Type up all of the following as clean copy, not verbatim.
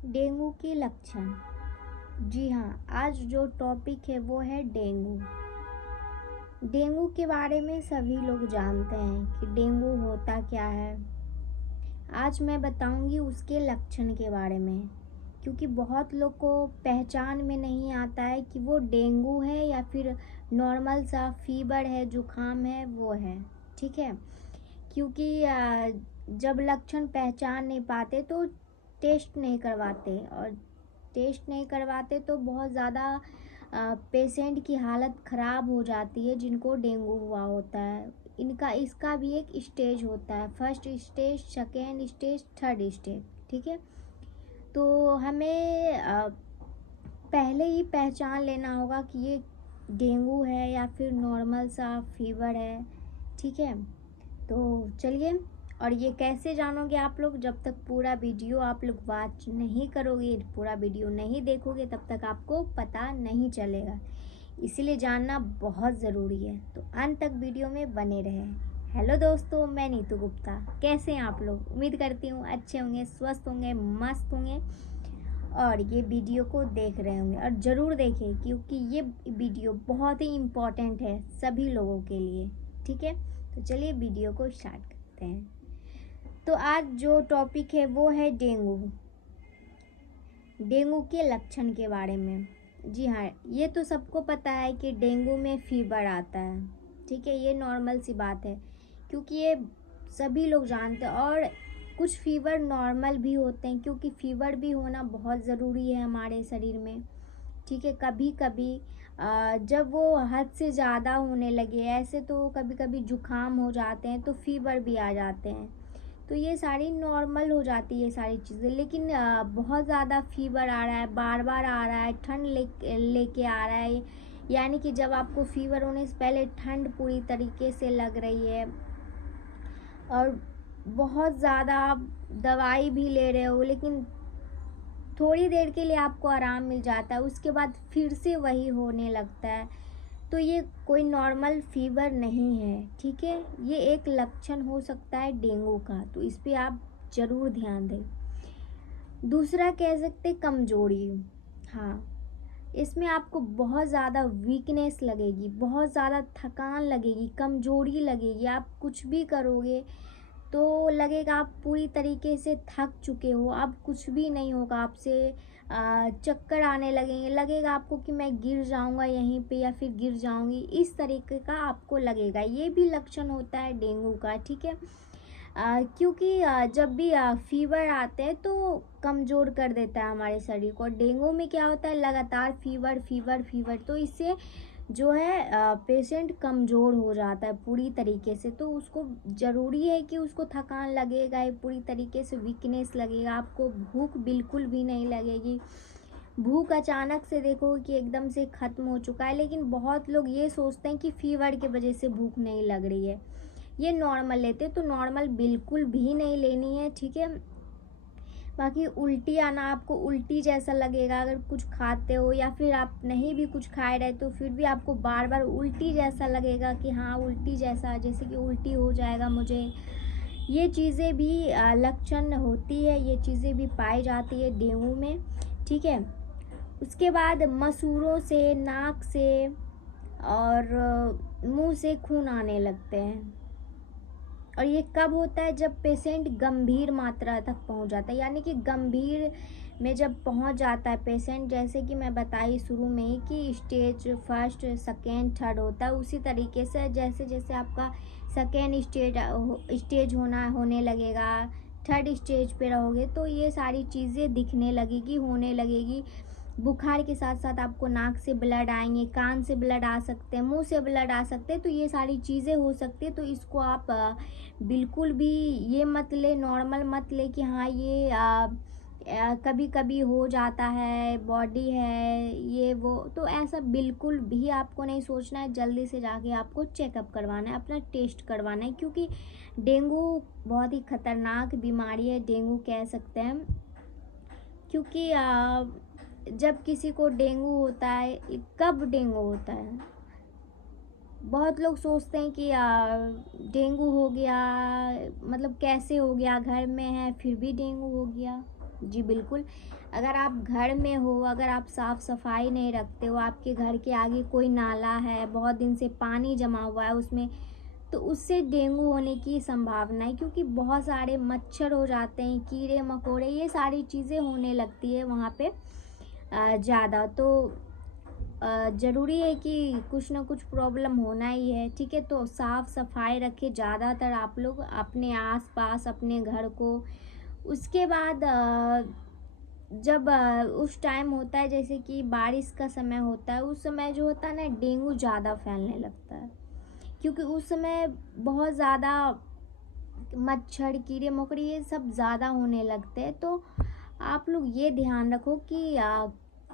Dengue के लक्षण। जी हाँ, आज जो टॉपिक है वो है डेंगू। डेंगू के बारे में सभी लोग जानते हैं कि डेंगू होता क्या है। आज मैं बताऊंगी उसके लक्षण के बारे में, क्योंकि बहुत लोग को पहचान में नहीं आता है कि वो डेंगू है या फिर नॉर्मल सा फीवर है, जुकाम है, वो है। ठीक है, क्योंकि जब लक्षण पहचान नहीं पाते तो टेस्ट नहीं करवाते, और टेस्ट नहीं करवाते तो बहुत ज़्यादा पेशेंट की हालत ख़राब हो जाती है जिनको डेंगू हुआ होता है। इसका भी एक स्टेज होता है, first stage, second stage, third stage. ठीक है, तो हमें पहले ही पहचान लेना होगा कि ये डेंगू है या फिर नॉर्मल सा फीवर है। ठीक है, तो चलिए। और ये कैसे जानोगे आप लोग? जब तक पूरा वीडियो आप लोग वॉच नहीं करोगे, पूरा वीडियो नहीं देखोगे, तब तक आपको पता नहीं चलेगा। इसीलिए जानना बहुत ज़रूरी है, तो अंत तक वीडियो में बने रहें। हेलो दोस्तों, मैं नीतू गुप्ता। कैसे हैं आप लोग? उम्मीद करती हूँ अच्छे होंगे, स्वस्थ होंगे, मस्त होंगे और ये वीडियो को देख रहे होंगे। और ज़रूर देखें, क्योंकि ये वीडियो बहुत ही इम्पोर्टेंट है सभी लोगों के लिए। ठीक है, तो चलिए वीडियो को स्टार्ट करते हैं। तो आज जो टॉपिक है वो है डेंगू। डेंगू के लक्षण के बारे में। जी हाँ, ये तो सबको पता है कि डेंगू में फीवर आता है। ठीक है, ये नॉर्मल सी बात है, क्योंकि ये सभी लोग जानते हैं। और कुछ फीवर नॉर्मल भी होते हैं, क्योंकि फीवर भी होना बहुत ज़रूरी है हमारे शरीर में। ठीक है, कभी कभी जब वो हद से ज़्यादा होने लगे, ऐसे तो कभी कभी जुकाम हो जाते हैं तो फीवर भी आ जाते हैं, तो ये सारी नॉर्मल हो जाती है सारी चीज़ें। लेकिन बहुत ज़्यादा फीवर आ रहा है, बार बार आ रहा है, ठंड लेके आ रहा है, यानी कि जब आपको फीवर होने से पहले ठंड पूरी तरीके से लग रही है और बहुत ज़्यादा आप दवाई भी ले रहे हो, लेकिन थोड़ी देर के लिए आपको आराम मिल जाता है, उसके बाद फिर से वही होने लगता है, तो ये कोई नॉर्मल फीवर नहीं है। ठीक है, ये एक लक्षण हो सकता है डेंगू का, तो इस पे आप ज़रूर ध्यान दें। दूसरा कह सकते कमजोरी। हाँ, इसमें आपको बहुत ज़्यादा वीकनेस लगेगी, बहुत ज़्यादा थकान लगेगी, कमजोरी लगेगी। आप कुछ भी करोगे तो लगेगा आप पूरी तरीके से थक चुके हो, अब कुछ भी नहीं होगा आपसे। चक्कर आने लगेंगे, लगेगा आपको कि मैं गिर जाऊंगा यहीं पे या फिर गिर जाऊंगी, इस तरीके का आपको लगेगा। ये भी लक्षण होता है डेंगू का। ठीक है, क्योंकि जब भी फीवर आते हैं तो कमज़ोर कर देता है हमारे शरीर को। डेंगू में क्या होता है, लगातार फीवर फीवर फीवर, तो इससे जो है पेशेंट कमज़ोर हो जाता है पूरी तरीके से। तो उसको ज़रूरी है कि उसको थकान लगेगा, पूरी तरीके से वीकनेस लगेगा, आपको भूख बिल्कुल भी नहीं लगेगी। भूख अचानक से देखो कि एकदम से ख़त्म हो चुका है, लेकिन बहुत लोग ये सोचते हैं कि फीवर की वजह से भूख नहीं लग रही है, ये नॉर्मल लेते, तो नॉर्मल बिल्कुल भी नहीं लेनी है। ठीक है, बाकी उल्टी आना, आपको उल्टी जैसा लगेगा अगर कुछ खाते हो, या फिर आप नहीं भी कुछ खाए रहे तो फिर भी आपको बार बार उल्टी जैसा लगेगा कि हाँ उल्टी जैसा, जैसे कि उल्टी हो जाएगा मुझे। ये चीज़ें भी लक्षण होती है, ये चीज़ें भी पाई जाती है डेंगू में। ठीक है, उसके बाद मसूड़ों से, नाक से और मुंह से खून आने लगते हैं। और ये कब होता है, जब पेशेंट गंभीर मात्रा तक पहुंच जाता है, यानी कि गंभीर में जब पहुंच जाता है पेशेंट, जैसे कि मैं बताई शुरू में ही कि स्टेज फर्स्ट, सेकेंड, थर्ड होता है, उसी तरीके से जैसे जैसे आपका सेकेंड स्टेज होने लगेगा, थर्ड स्टेज पे रहोगे तो ये सारी चीज़ें दिखने लगेगी, होने लगेगी। बुखार के साथ साथ आपको नाक से ब्लड आएंगे, कान से ब्लड आ सकते हैं, मुंह से ब्लड आ सकते हैं, तो ये सारी चीज़ें हो सकती है। तो इसको आप बिल्कुल भी ये मत ले, नॉर्मल मत ले कि हाँ ये कभी कभी हो जाता है, बॉडी है ये वो, तो ऐसा बिल्कुल भी आपको नहीं सोचना है। जल्दी से जाके आपको चेकअप करवाना है, अपना टेस्ट करवाना है, क्योंकि डेंगू बहुत ही खतरनाक बीमारी है, डेंगू कह सकते हैं। क्योंकि जब किसी को डेंगू होता है, कब डेंगू होता है, बहुत लोग सोचते हैं कि डेंगू हो गया, मतलब कैसे हो गया, घर में है फिर भी डेंगू हो गया। जी बिल्कुल। अगर आप घर में हो, अगर आप साफ़ सफाई नहीं रखते हो, आपके घर के आगे कोई नाला है, बहुत दिन से पानी जमा हुआ है उसमें, तो उससे डेंगू होने की संभावना है, क्योंकि बहुत सारे मच्छर हो जाते हैं, कीड़े मकोड़े, ये सारी चीज़ें होने लगती है वहाँ पे ज़्यादा। तो ज़रूरी है कि कुछ ना कुछ प्रॉब्लम होना ही है, ठीक है? तो साफ़ सफाई रखें ज़्यादातर आप लोग अपने आस-पास अपने घर को। उसके बाद जब उस टाइम होता है जैसे कि बारिश का समय होता है, उस समय जो होता है ना डेंगू ज़्यादा फैलने लगता है, क्योंकि उस समय बहुत ज़्यादा मच्छर कीड़े मकोड़े ये सब ज़्यादा होने लगते हैं। तो आप लोग ये ध्यान रखो कि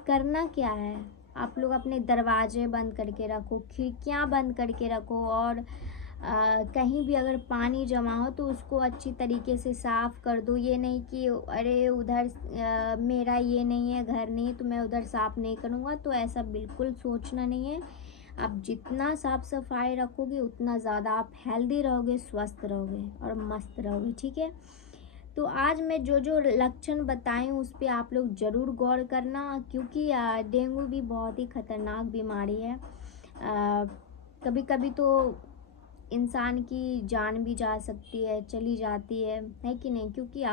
करना क्या है। आप लोग अपने दरवाजे बंद करके रखो, खिड़कियाँ बंद करके रखो, और कहीं भी अगर पानी जमा हो तो उसको अच्छी तरीके से साफ़ कर दो। ये नहीं कि अरे उधर मेरा ये नहीं है, घर नहीं है, तो मैं उधर साफ़ नहीं करूँगा, तो ऐसा बिल्कुल सोचना नहीं है। आप जितना साफ़ सफाई रखोगे उतना ज़्यादा आप हेल्दी रहोगे, स्वस्थ रहोगे और मस्त रहोगे, ठीक है? तो आज मैं जो जो लक्षण बताई हूँ उस पे आप लोग ज़रूर गौर करना, क्योंकि डेंगू भी बहुत ही खतरनाक बीमारी है। कभी कभी तो इंसान की जान भी जा सकती है, चली जाती है कि नहीं? क्योंकि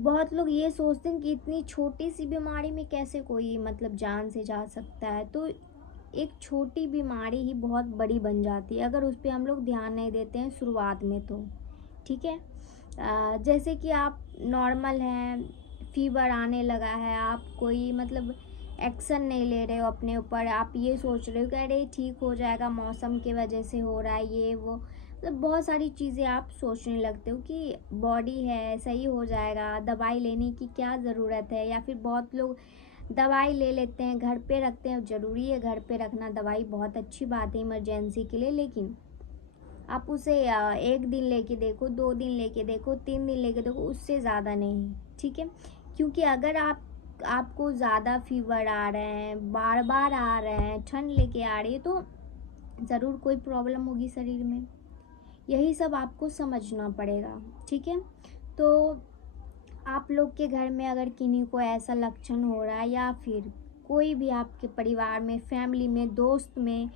बहुत लोग ये सोचते हैं कि इतनी छोटी सी बीमारी में कैसे कोई मतलब जान से जा सकता है। तो एक छोटी बीमारी ही बहुत बड़ी बन जाती है अगर उस पे हम लोग ध्यान नहीं देते हैं शुरुआत में तो, ठीक है? जैसे कि आप नॉर्मल हैं, फीवर आने लगा है, आप कोई मतलब एक्शन नहीं ले रहे हो अपने ऊपर, आप ये सोच रहे हो कि अरे ठीक हो जाएगा, मौसम की वजह से हो रहा है ये वो, मतलब बहुत सारी चीज़ें आप सोचने लगते हो कि बॉडी है सही हो जाएगा, दवाई लेने की क्या ज़रूरत है। या फिर बहुत लोग दवाई ले लेते हैं, घर पे रखते हैं, ज़रूरी है घर पे रखना दवाई, बहुत अच्छी बात है इमरजेंसी के लिए, लेकिन आप उसे 1 दिन लेके देखो, 2 दिन लेके देखो, 3 दिन लेके देखो, उससे ज़्यादा नहीं, ठीक है? क्योंकि अगर आपको ज़्यादा फ़ीवर आ रहे हैं, बार-बार आ रहे हैं, ठंड लेके आ रही है, तो ज़रूर कोई प्रॉब्लम होगी शरीर में। यही सब आपको समझना पड़ेगा, ठीक है? तो आप लोग के घर में अगर किन्हीं को ऐसा लक्षण हो रहा है, या फिर कोई भी आपके परिवार में, फैमिली में, दोस्त में,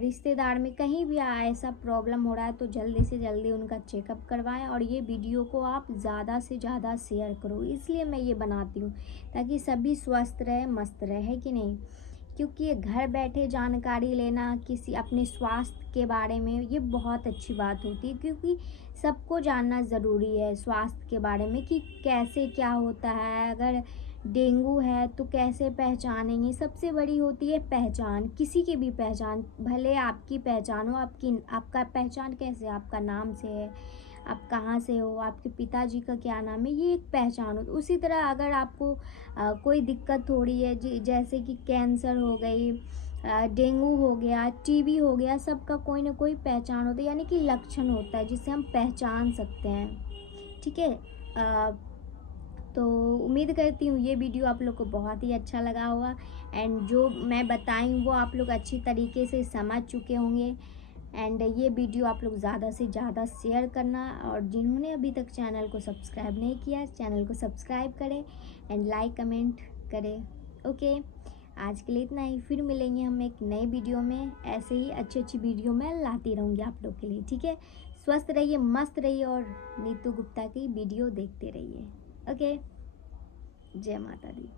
रिश्तेदार में कहीं भी ऐसा प्रॉब्लम हो रहा है, तो जल्दी से जल्दी उनका चेकअप करवाएं। और ये वीडियो को आप ज़्यादा से ज़्यादा शेयर करो, इसलिए मैं ये बनाती हूँ ताकि सभी स्वस्थ रहे, मस्त रहे, है कि नहीं? क्योंकि ये घर बैठे जानकारी लेना किसी अपने स्वास्थ्य के बारे में, ये बहुत अच्छी बात होती है, क्योंकि सबको जानना ज़रूरी है स्वास्थ्य के बारे में कि कैसे क्या होता है। अगर डेंगू है तो कैसे पहचानेंगे, सबसे बड़ी होती है पहचान, किसी की भी पहचान, भले आपकी पहचान हो, आपका पहचान कैसे, आपका नाम से है, आप कहाँ से हो, आपके पिताजी का क्या नाम है, ये एक पहचान हो। उसी तरह अगर आपको कोई दिक्कत हो रही है, जैसे कि कैंसर हो गई, डेंगू हो गया, टीबी हो गया, सबका कोई ना कोई पहचान होता है, यानी कि लक्षण होता है जिससे हम पहचान सकते हैं, ठीक है? तो उम्मीद करती हूँ ये वीडियो आप लोग को बहुत ही अच्छा लगा होगा, एंड जो मैं बताई हूँ वो आप लोग अच्छी तरीके से समझ चुके होंगे। एंड ये वीडियो आप लोग ज़्यादा से ज़्यादा शेयर करना, और जिन्होंने अभी तक चैनल को सब्सक्राइब नहीं किया, चैनल को सब्सक्राइब करें एंड लाइक कमेंट करें। ओके, आज के लिए इतना ही, फिर मिलेंगे हम एक नई वीडियो में, ऐसे ही अच्छी अच्छी वीडियो मैं लाती रहूँगी आप लोग के लिए, ठीक है? स्वस्थ रहिए, मस्त रहिए, और नीतू गुप्ता की वीडियो देखते रहिए। ओके, जय माता दी।